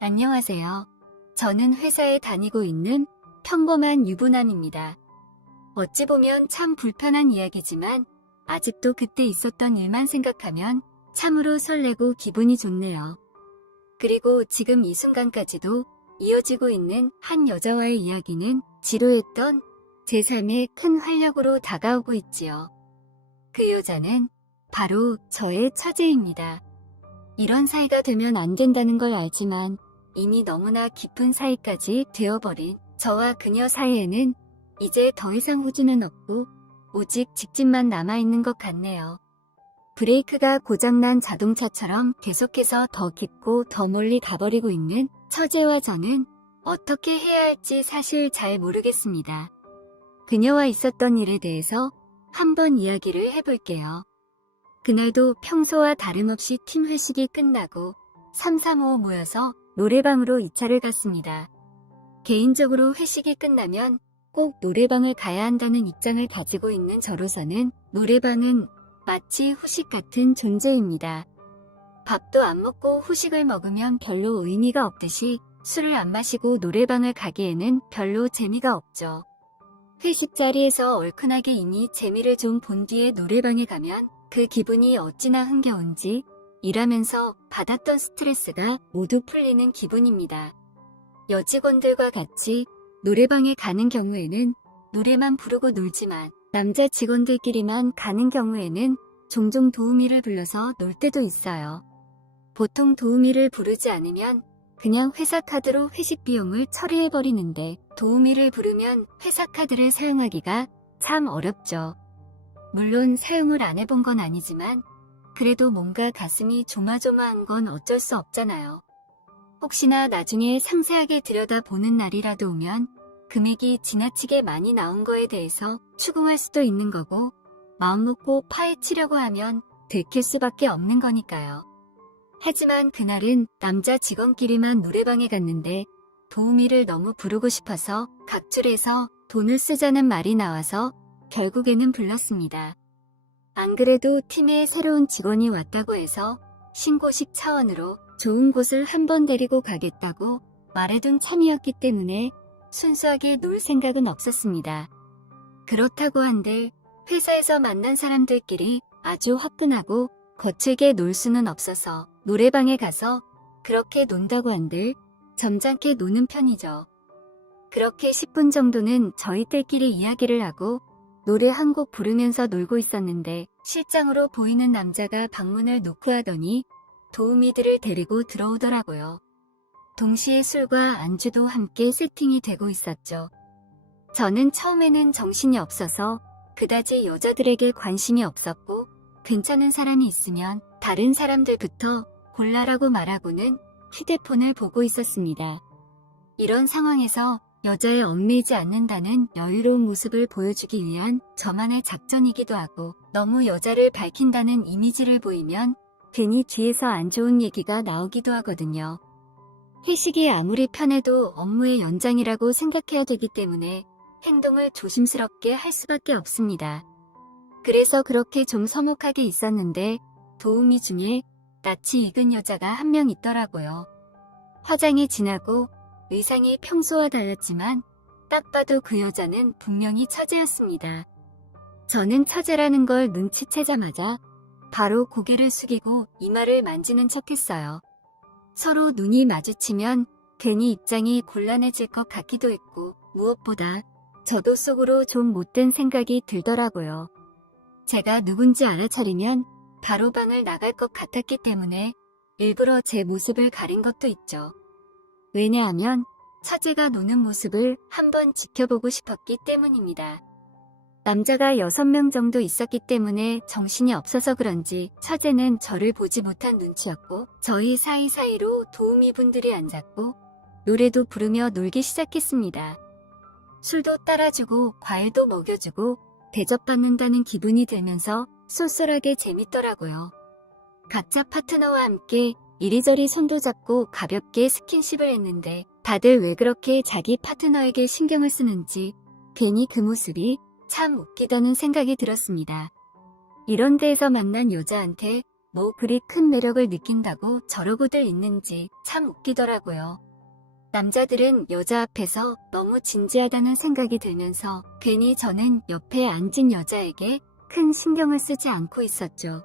안녕하세요. 저는 회사에 다니고 있는 평범한 유부남입니다. 어찌 보면 참 불편한 이야기지만 아직도 그때 있었던 일만 생각하면 참으로 설레고 기분이 좋네요. 그리고 지금 이 순간까지도 이어지고 있는 한 여자와의 이야기는 지루했던 제 삶의 큰 활력으로 다가오고 있지요. 그 여자는 바로 저의 처제입니다. 이런 사이가 되면 안 된다는 걸 알지만 이미 너무나 깊은 사이까지 되어버린 저와 그녀 사이에는 이제 더 이상 후지는 없고 오직 직진만 남아있는 것 같네요. 브레이크가 고장난 자동차처럼 계속해서 더 깊고 더 멀리 가버리고 있는 처제와 저는 어떻게 해야 할지 사실 잘 모르겠습니다. 그녀와 있었던 일에 대해서 한번 이야기를 해볼게요. 그날도 평소와 다름없이 팀 회식이 끝나고 335 모여서 노래방으로 2차를 갔습니다. 개인적으로 회식이 끝나면 꼭 노래방을 가야 한다는 입장을 가지고 있는 저로서는 노래방은 마치 후식 같은 존재입니다. 밥도 안 먹고 후식을 먹으면 별로 의미가 없듯이 술을 안 마시고 노래방을 가기에는 별로 재미가 없죠. 회식 자리에서 얼큰하게 이미 재미를 좀 본 뒤에 노래방에 가면 그 기분이 어찌나 흥겨운지 일하면서 받았던 스트레스가 모두 풀리는 기분입니다. 여직원들과 같이 노래방에 가는 경우에는 노래만 부르고 놀지만 남자 직원들끼리만 가는 경우에는 종종 도우미를 불러서 놀 때도 있어요. 보통 도우미를 부르지 않으면 그냥 회사 카드로 회식 비용을 처리해버리는데 도우미를 부르면 회사 카드를 사용하기가 참 어렵죠. 물론 사용을 안 해본 건 아니지만 그래도 뭔가 가슴이 조마조마한 건 어쩔 수 없잖아요. 혹시나 나중에 상세하게 들여다보는 날이라도 오면 금액이 지나치게 많이 나온 거에 대해서 추궁할 수도 있는 거고 마음 먹고 파헤치려고 하면 들킬 수밖에 없는 거니까요. 하지만 그날은 남자 직원끼리만 노래방에 갔는데 도우미를 너무 부르고 싶어서 각출해서 돈을 쓰자는 말이 나와서 결국에는 불렀습니다. 안 그래도 팀에 새로운 직원이 왔다고 해서 신고식 차원으로 좋은 곳을 한번 데리고 가겠다고 말해둔 참이었기 때문에 순수하게 놀 생각은 없었습니다. 그렇다고 한들 회사에서 만난 사람들끼리 아주 화끈하고 거칠게 놀 수는 없어서 노래방에 가서 그렇게 논다고 한들 점잖게 노는 편이죠. 그렇게 10분 정도는 저희들끼리 이야기를 하고 노래 한 곡 부르면서 놀고 있었는데 실장으로 보이는 남자가 방문을 노크하더니 도우미들을 데리고 들어오더라고요. 동시에 술과 안주도 함께 세팅이 되고 있었죠. 저는 처음에는 정신이 없어서 그다지 여자들에게 관심이 없었고 괜찮은 사람이 있으면 다른 사람들부터 골라라고 말하고는 휴대폰을 보고 있었습니다. 이런 상황에서 여자에 얽매이지 않는다는 여유로운 모습을 보여주기 위한 저만의 작전이기도 하고 너무 여자를 밝힌다는 이미지를 보이면 괜히 뒤에서 안 좋은 얘기가 나오기도 하거든요. 회식이 아무리 편해도 업무의 연장이라고 생각해야 되기 때문에 행동을 조심스럽게 할 수밖에 없습니다. 그래서 그렇게 좀 서먹하게 있었는데 도우미 중에 낯이 익은 여자가 한 명 있더라고요. 화장이 진하고 의상이 평소와 달랐지만 딱 봐도 그 여자는 분명히 처제였습니다. 저는 처제라는 걸 눈치채자마자 바로 고개를 숙이고 이마를 만지는 척했어요. 서로 눈이 마주치면 괜히 입장이 곤란해질 것 같기도 했고 무엇보다 저도 속으로 좀 못된 생각이 들더라고요. 제가 누군지 알아차리면 바로 방을 나갈 것 같았기 때문에 일부러 제 모습을 가린 것도 있죠. 왜냐하면 처제가 노는 모습을 한번 지켜보고 싶었기 때문입니다. 남자가 6명 정도 있었기 때문에 정신이 없어서 그런지 처제는 저를 보지 못한 눈치였고 저희 사이사이로 도우미분들이 앉았고 노래도 부르며 놀기 시작했습니다. 술도 따라주고 과일도 먹여주고 대접받는다는 기분이 들면서 쏠쏠하게 재밌더라고요. 각자 파트너와 함께 이리저리 손도 잡고 가볍게 스킨십을 했는데 다들 왜 그렇게 자기 파트너에게 신경을 쓰는지 괜히 그 모습이 참 웃기다는 생각이 들었습니다. 이런 데에서 만난 여자한테 뭐 그리 큰 매력을 느낀다고 저러고들 있는지 참 웃기더라고요. 남자들은 여자 앞에서 너무 진지하다는 생각이 들면서 괜히 저는 옆에 앉은 여자에게 큰 신경을 쓰지 않고 있었죠.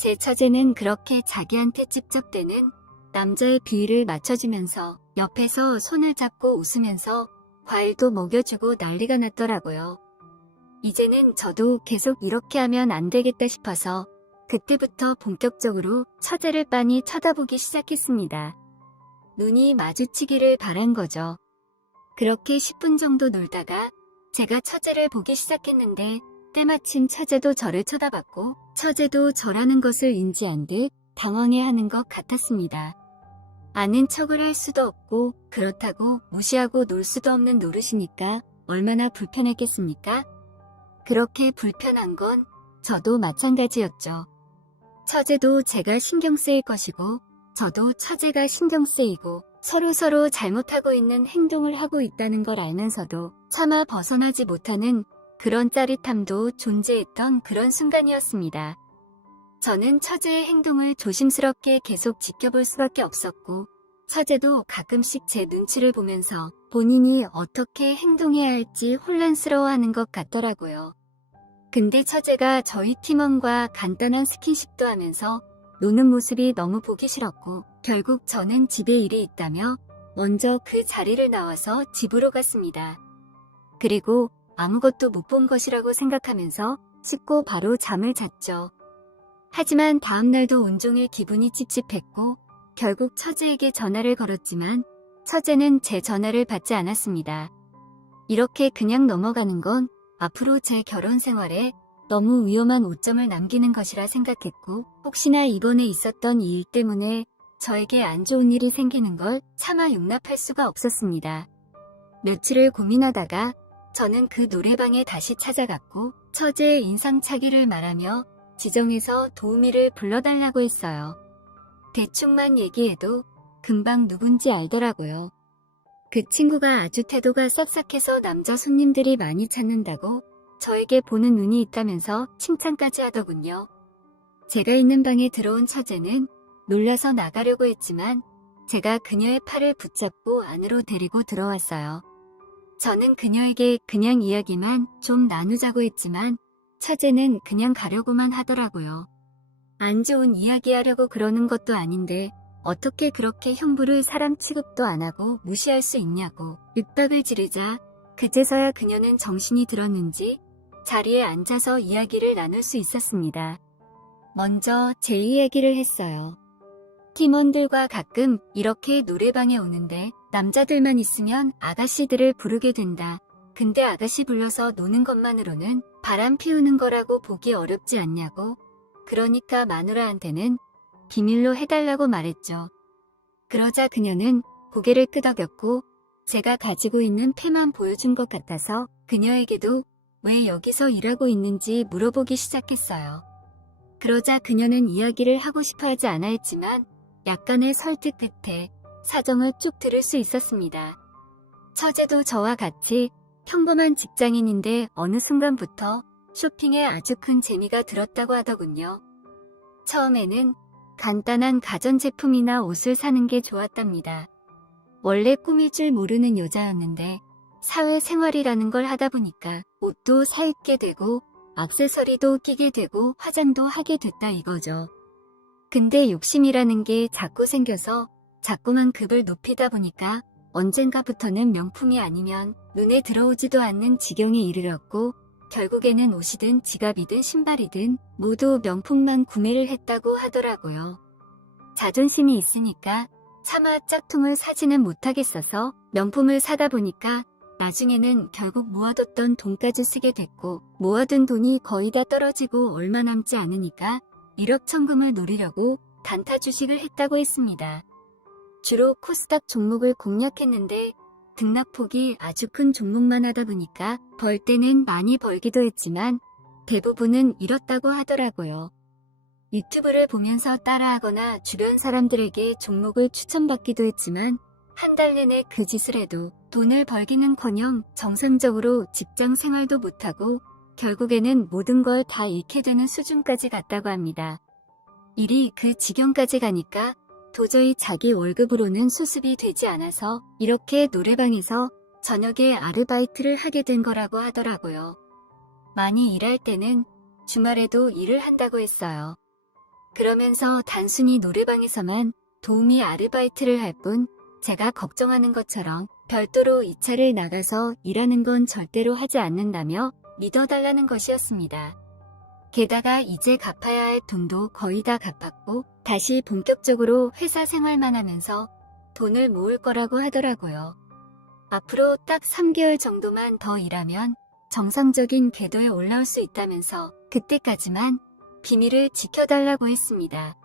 제 처제는 그렇게 자기한테 찝쩍대는 남자의 비위를 맞춰주면서 옆에서 손을 잡고 웃으면서 과일도 먹여주고 난리가 났더라고요. 이제는 저도 계속 이렇게 하면 안 되겠다 싶어서 그때부터 본격적으로 처제를 빤히 쳐다보기 시작했습니다. 눈이 마주치기를 바란 거죠. 그렇게 10분 정도 놀다가 제가 처제를 보기 시작했는데 때마침 처제도 저를 쳐다봤고 처제도 저라는 것을 인지한 듯 당황해하는 것 같았습니다. 아는 척을 할 수도 없고 그렇다고 무시하고 놀 수도 없는 노릇이니까 얼마나 불편했겠습니까? 그렇게 불편한 건 저도 마찬가지였죠. 처제도 제가 신경 쓰일 것이고 저도 처제가 신경 쓰이고 서로 잘못하고 있는 행동을 하고 있다는 걸 알면서도 차마 벗어나지 못하는 그런 짜릿함도 존재했던 그런 순간이었습니다. 저는 처제의 행동을 조심스럽게 계속 지켜볼 수밖에 없었고 처제도 가끔씩 제 눈치를 보면서 본인이 어떻게 행동해야 할지 혼란스러워하는 것 같더라고요. 근데 처제가 저희 팀원과 간단한 스킨십도 하면서 노는 모습이 너무 보기 싫었고 결국 저는 집에 일이 있다며 먼저 그 자리를 나와서 집으로 갔습니다. 그리고 아무것도 못 본 것이라고 생각하면서 씻고 바로 잠을 잤죠. 하지만 다음날도 온종일 기분이 찝찝했고 결국 처제에게 전화를 걸었지만 처제는 제 전화를 받지 않았습니다. 이렇게 그냥 넘어가는 건 앞으로 제 결혼 생활에 너무 위험한 오점을 남기는 것이라 생각했고 혹시나 이번에 있었던 이 일 때문에 저에게 안 좋은 일이 생기는 걸 차마 용납할 수가 없었습니다. 며칠을 고민하다가 저는 그 노래방에 다시 찾아갔고 처제의 인상착의를 말하며 지정해서 도우미를 불러달라고 했어요. 대충만 얘기해도 금방 누군지 알더라고요. 그 친구가 아주 태도가 싹싹해서 남자 손님들이 많이 찾는다고 저에게 보는 눈이 있다면서 칭찬까지 하더군요. 제가 있는 방에 들어온 처제는 놀라서 나가려고 했지만 제가 그녀의 팔을 붙잡고 안으로 데리고 들어왔어요. 저는 그녀에게 그냥 이야기만 좀 나누자고 했지만 처제는 그냥 가려고만 하더라고요. 안 좋은 이야기하려고 그러는 것도 아닌데 어떻게 그렇게 형부를 사람 취급도 안 하고 무시할 수 있냐고 윽박을 지르자 그제서야 그녀는 정신이 들었는지 자리에 앉아서 이야기를 나눌 수 있었습니다. 먼저 제 이야기를 했어요. 팀원들과 가끔 이렇게 노래방에 오는데 남자들만 있으면 아가씨들을 부르게 된다. 근데 아가씨 불러서 노는 것만으로는 바람 피우는 거라고 보기 어렵지 않냐고. 그러니까 마누라한테는 비밀로 해달라고 말했죠. 그러자 그녀는 고개를 끄덕였고 제가 가지고 있는 패만 보여준 것 같아서 그녀에게도 왜 여기서 일하고 있는지 물어보기 시작했어요. 그러자 그녀는 이야기를 하고 싶어 하지 않아 했지만 약간의 설득 끝에 사정을 쭉 들을 수 있었습니다. 처제도 저와 같이 평범한 직장인인데 어느 순간부터 쇼핑에 아주 큰 재미가 들었다고 하더군요. 처음에는 간단한 가전제품이나 옷을 사는 게 좋았답니다. 원래 꾸밀 줄 모르는 여자였는데 사회생활이라는 걸 하다 보니까 옷도 사입게 되고 액세서리도 끼게 되고 화장도 하게 됐다 이거죠. 근데 욕심이라는 게 자꾸 생겨서 자꾸만 급을 높이다 보니까 언젠가부터는 명품이 아니면 눈에 들어오지도 않는 지경에 이르렀고 결국에는 옷이든 지갑이든 신발이든 모두 명품만 구매를 했다고 하더라고요. 자존심이 있으니까 차마 짝퉁을 사지는 못하겠어서 명품을 사다 보니까 나중에는 결국 모아뒀던 돈까지 쓰게 됐고 모아둔 돈이 거의 다 떨어지고 얼마 남지 않으니까 일확천금을 노리려고 단타 주식을 했다고 했습니다. 주로 코스닥 종목을 공략했는데 등락폭이 아주 큰 종목만 하다 보니까 벌 때는 많이 벌기도 했지만 대부분은 잃었다고 하더라고요. 유튜브를 보면서 따라하거나 주변 사람들에게 종목을 추천받기도 했지만 한 달 내내 그 짓을 해도 돈을 벌기는커녕 정상적으로 직장 생활도 못하고 결국에는 모든 걸 다 잃게 되는 수준까지 갔다고 합니다. 일이 그 지경까지 가니까 도저히 자기 월급으로는 수습이 되지 않아서 이렇게 노래방에서 저녁에 아르바이트를 하게 된 거라고 하더라고요. 많이 일할 때는 주말에도 일을 한다고 했어요. 그러면서 단순히 노래방에서만 도우미 아르바이트를 할 뿐 제가 걱정하는 것처럼 별도로 이 차를 나가서 일하는 건 절대로 하지 않는다며 믿어달라는 것이었습니다. 게다가 이제 갚아야 할 돈도 거의 다 갚았고 다시 본격적으로 회사 생활만 하면서 돈을 모을 거라고 하더라고요. 앞으로 딱 3개월 정도만 더 일하면 정상적인 궤도에 올라올 수 있다면서 그때까지만 비밀을 지켜달라고 했습니다.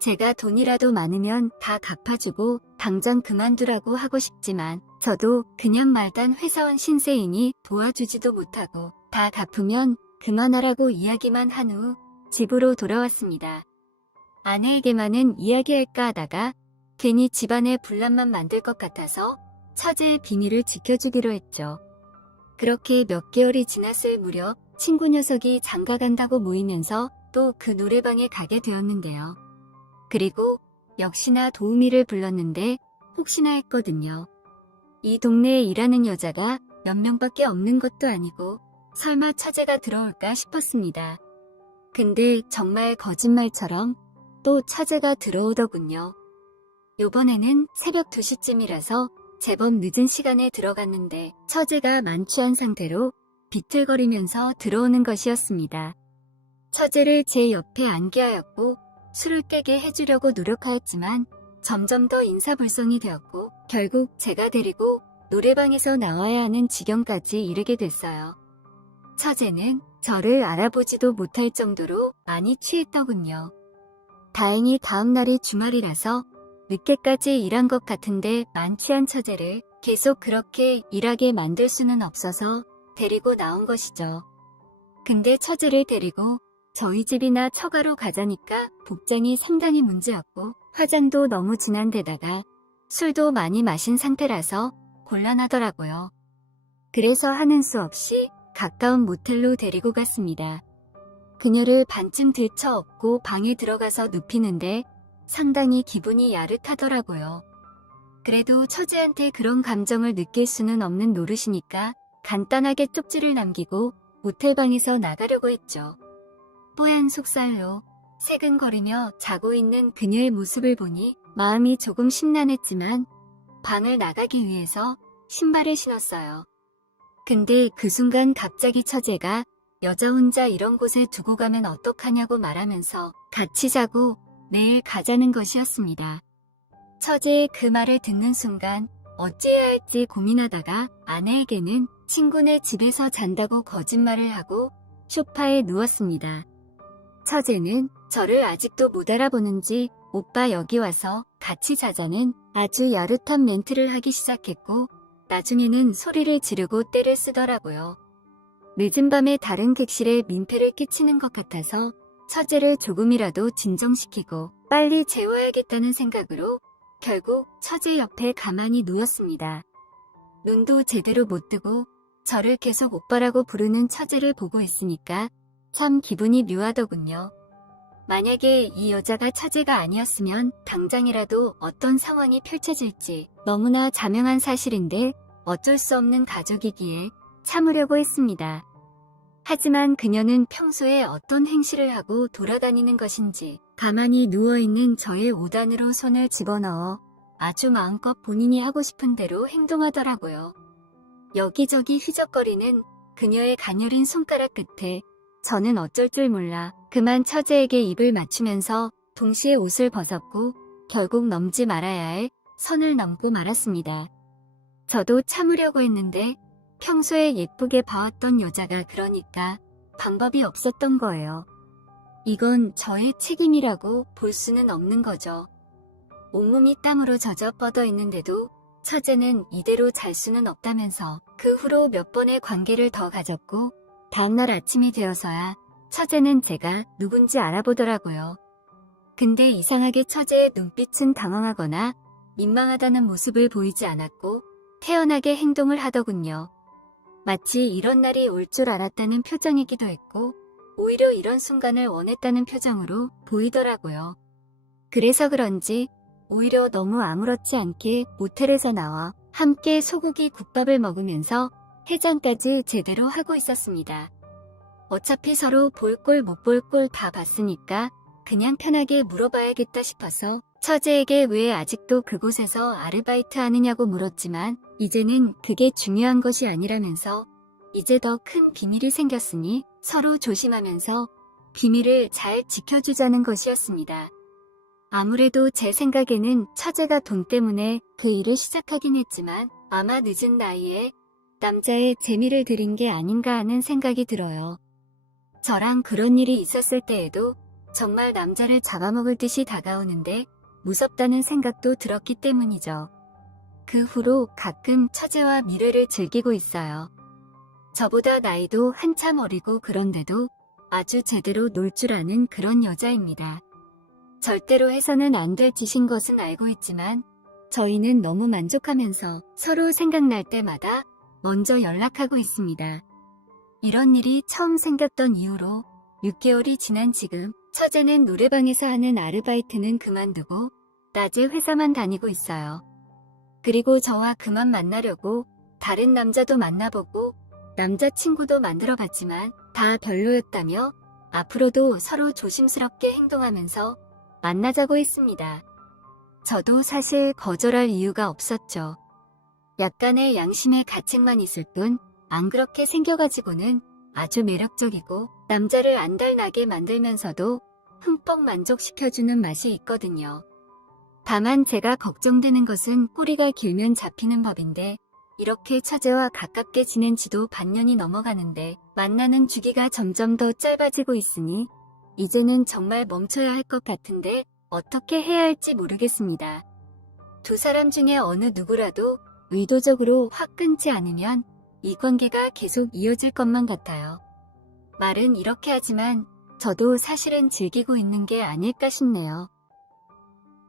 제가 돈이라도 많으면 다 갚아주고 당장 그만두라고 하고 싶지만 저도 그냥 말단 회사원 신세이니 도와주지도 못하고 다 갚으면 그만하라고 이야기만 한 후 집으로 돌아왔습니다. 아내에게만은 이야기할까 하다가 괜히 집안에 분란만 만들 것 같아서 처제의 비밀을 지켜주기로 했죠. 그렇게 몇 개월이 지났을 무렵 친구 녀석이 장가간다고 모이면서 또 그 노래방에 가게 되었는데요. 그리고 역시나 도우미를 불렀는데 혹시나 했거든요. 이 동네에 일하는 여자가 몇 명밖에 없는 것도 아니고 설마 처제가 들어올까 싶었습니다. 근데 정말 거짓말처럼 또 처제가 들어오더군요. 요번에는 새벽 2시쯤이라서 제법 늦은 시간에 들어갔는데 처제가 만취한 상태로 비틀거리면서 들어오는 것이었습니다. 처제를 제 옆에 앉게 하였고 술을 깨게 해주려고 노력하였지만 점점 더 인사불성이 되었고 결국 제가 데리고 노래방에서 나와야 하는 지경까지 이르게 됐어요. 처제는 저를 알아보지도 못할 정도로 많이 취했더군요. 다행히 다음날이 주말이라서 늦게까지 일한 것 같은데 만취한 처제를 계속 그렇게 일하게 만들 수는 없어서 데리고 나온 것이죠. 근데 처제를 데리고 저희 집이나 처가로 가자니까 복장이 상당히 문제였고 화장도 너무 진한 데다가 술도 많이 마신 상태라서 곤란하더라고요. 그래서 하는 수 없이 가까운 모텔로 데리고 갔습니다. 그녀를 반쯤 들쳐 업고 방에 들어가서 눕히는데 상당히 기분이 야릇하더라고요. 그래도 처제한테 그런 감정을 느낄 수는 없는 노릇이니까 간단하게 쪽지를 남기고 모텔방에서 나가려고 했죠. 뽀얀 속살로 새근거리며 자고 있는 그녀의 모습을 보니 마음이 조금 심란했지만 방을 나가기 위해서 신발을 신었어요. 근데 그 순간 갑자기 처제가 여자 혼자 이런 곳에 두고 가면 어떡하냐고 말하면서 같이 자고 내일 가자는 것이었습니다. 처제의 그 말을 듣는 순간 어찌해야 할지 고민하다가 아내에게는 친구네 집에서 잔다고 거짓말을 하고 소파에 누웠습니다. 처제는 저를 아직도 못 알아보는지 오빠 여기 와서 같이 자자는 아주 야릇한 멘트를 하기 시작했고 나중에는 소리를 지르고 떼를 쓰더라고요. 늦은 밤에 다른 객실에 민폐를 끼치는 것 같아서 처제를 조금이라도 진정시키고 빨리 재워야겠다는 생각으로 결국 처제 옆에 가만히 누웠습니다. 눈도 제대로 못 뜨고 저를 계속 오빠라고 부르는 처제를 보고 있으니까 참 기분이 묘하더군요. 만약에 이 여자가 처제가 아니었으면 당장이라도 어떤 상황이 펼쳐질지 너무나 자명한 사실인데 어쩔 수 없는 가족이기에 참으려고 했습니다. 하지만 그녀는 평소에 어떤 행실을 하고 돌아다니는 것인지 가만히 누워있는 저의 오단으로 손을 집어넣어 아주 마음껏 본인이 하고 싶은 대로 행동하더라고요. 여기저기 휘적거리는 그녀의 가녀린 손가락 끝에 저는 어쩔 줄 몰라 그만 처제에게 입을 맞추면서 동시에 옷을 벗었고 결국 넘지 말아야 할 선을 넘고 말았습니다. 저도 참으려고 했는데 평소에 예쁘게 봐왔던 여자가 그러니까 방법이 없었던 거예요. 이건 저의 책임이라고 볼 수는 없는 거죠. 온몸이 땀으로 젖어 뻗어 있는데도 처제는 이대로 잘 수는 없다면서 그 후로 몇 번의 관계를 더 가졌고 다음날 아침이 되어서야 처제는 제가 누군지 알아보더라고요. 근데 이상하게 처제의 눈빛은 당황하거나 민망하다는 모습을 보이지 않았고 태연하게 행동을 하더군요. 마치 이런 날이 올 줄 알았다는 표정이기도 했고 오히려 이런 순간을 원했다는 표정으로 보이더라고요. 그래서 그런지 오히려 너무 아무렇지 않게 모텔에서 나와 함께 소고기 국밥을 먹으면서 해장까지 제대로 하고 있었습니다. 어차피 서로 볼 꼴 못 볼 꼴 다 봤으니까 그냥 편하게 물어봐야겠다 싶어서 처제에게 왜 아직도 그곳에서 아르바이트 하느냐고 물었지만 이제는 그게 중요한 것이 아니라면서 이제 더 큰 비밀이 생겼으니 서로 조심하면서 비밀을 잘 지켜주자는 것이었습니다. 아무래도 제 생각에는 처제가 돈 때문에 그 일을 시작하긴 했지만 아마 늦은 나이에 남자의 재미를 들인 게 아닌가 하는 생각이 들어요. 저랑 그런 일이 있었을 때에도 정말 남자를 잡아먹을 듯이 다가오는데 무섭다는 생각도 들었기 때문이죠. 그 후로 가끔 처제와 미래를 즐기고 있어요. 저보다 나이도 한참 어리고 그런데도 아주 제대로 놀 줄 아는 그런 여자입니다. 절대로 해서는 안 될 짓인 것은 알고 있지만 저희는 너무 만족하면서 서로 생각날 때마다 먼저 연락하고 있습니다. 이런 일이 처음 생겼던 이후로 6개월이 지난 지금 처제는 노래방에서 하는 아르바이트는 그만두고 낮에 회사만 다니고 있어요. 그리고 저와 그만 만나려고 다른 남자도 만나보고 남자친구도 만들어봤지만 다 별로였다며 앞으로도 서로 조심스럽게 행동하면서 만나자고 했습니다. 저도 사실 거절할 이유가 없었죠. 약간의 양심의 가책만 있을 뿐 안 그렇게 생겨가지고는 아주 매력적이고 남자를 안달나게 만들면서도 흠뻑 만족시켜주는 맛이 있거든요. 다만 제가 걱정되는 것은 꼬리가 길면 잡히는 법인데 이렇게 처제와 가깝게 지낸 지도 반년이 넘어가는데 만나는 주기가 점점 더 짧아지고 있으니 이제는 정말 멈춰야 할 것 같은데 어떻게 해야 할지 모르겠습니다. 두 사람 중에 어느 누구라도 의도적으로 확 끊지 않으면 이 관계가 계속 이어질 것만 같아요. 말은 이렇게 하지만 저도 사실은 즐기고 있는 게 아닐까 싶네요.